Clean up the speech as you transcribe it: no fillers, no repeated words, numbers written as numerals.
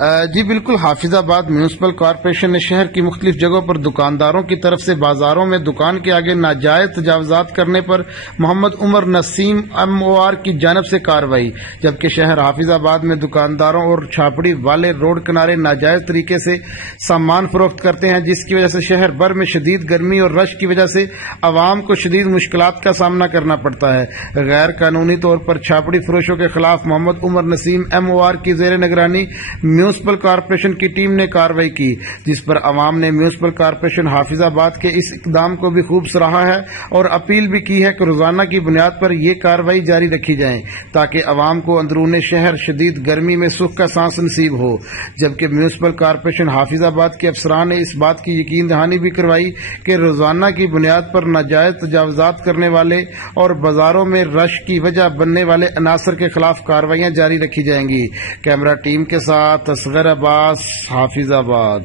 جی بالکل، حافظ آباد میونسپل کارپوریشن نے شہر کی مختلف جگہوں پر دکانداروں کی طرف سے بازاروں میں دکان کے آگے ناجائز تجاوزات کرنے پر محمد عمر نسیم MOR کی جانب سے کارروائی، جبکہ شہر حافظ آباد میں دکانداروں اور چھاپڑی والے روڈ کنارے ناجائز طریقے سے سامان فروخت کرتے ہیں، جس کی وجہ سے شہر بھر میں شدید گرمی اور رش کی وجہ سے عوام کو شدید مشکلات کا سامنا کرنا پڑتا ہے۔ غیر قانونی طور پر چھاپڑی فروشوں کے خلاف محمد عمر نسیم MOR کی زیر نگرانی میونسپل کارپوریشن کی ٹیم نے کارروائی کی، جس پر عوام نے میونسپل کارپوریشن حافظ آباد کے اس اقدام کو بھی خوب سراہا ہے اور اپیل بھی کی ہے کہ روزانہ کی بنیاد پر یہ کارروائی جاری رکھی جائے تاکہ عوام کو اندرون شہر شدید گرمی میں سکھ کا سانس نصیب ہو۔ جبکہ میونسپل کارپوریشن حافظ آباد کے افسران نے اس بات کی یقین دہانی بھی کروائی کہ روزانہ کی بنیاد پر ناجائز تجاوزات کرنے والے اور بازاروں میں رش کی وجہ بننے والے عناصر کے خلاف کارروائیاں جاری رکھی جائیں گی۔ کیمرہ ٹیم کے ساتھ اصغر عباس، حافظ آباد۔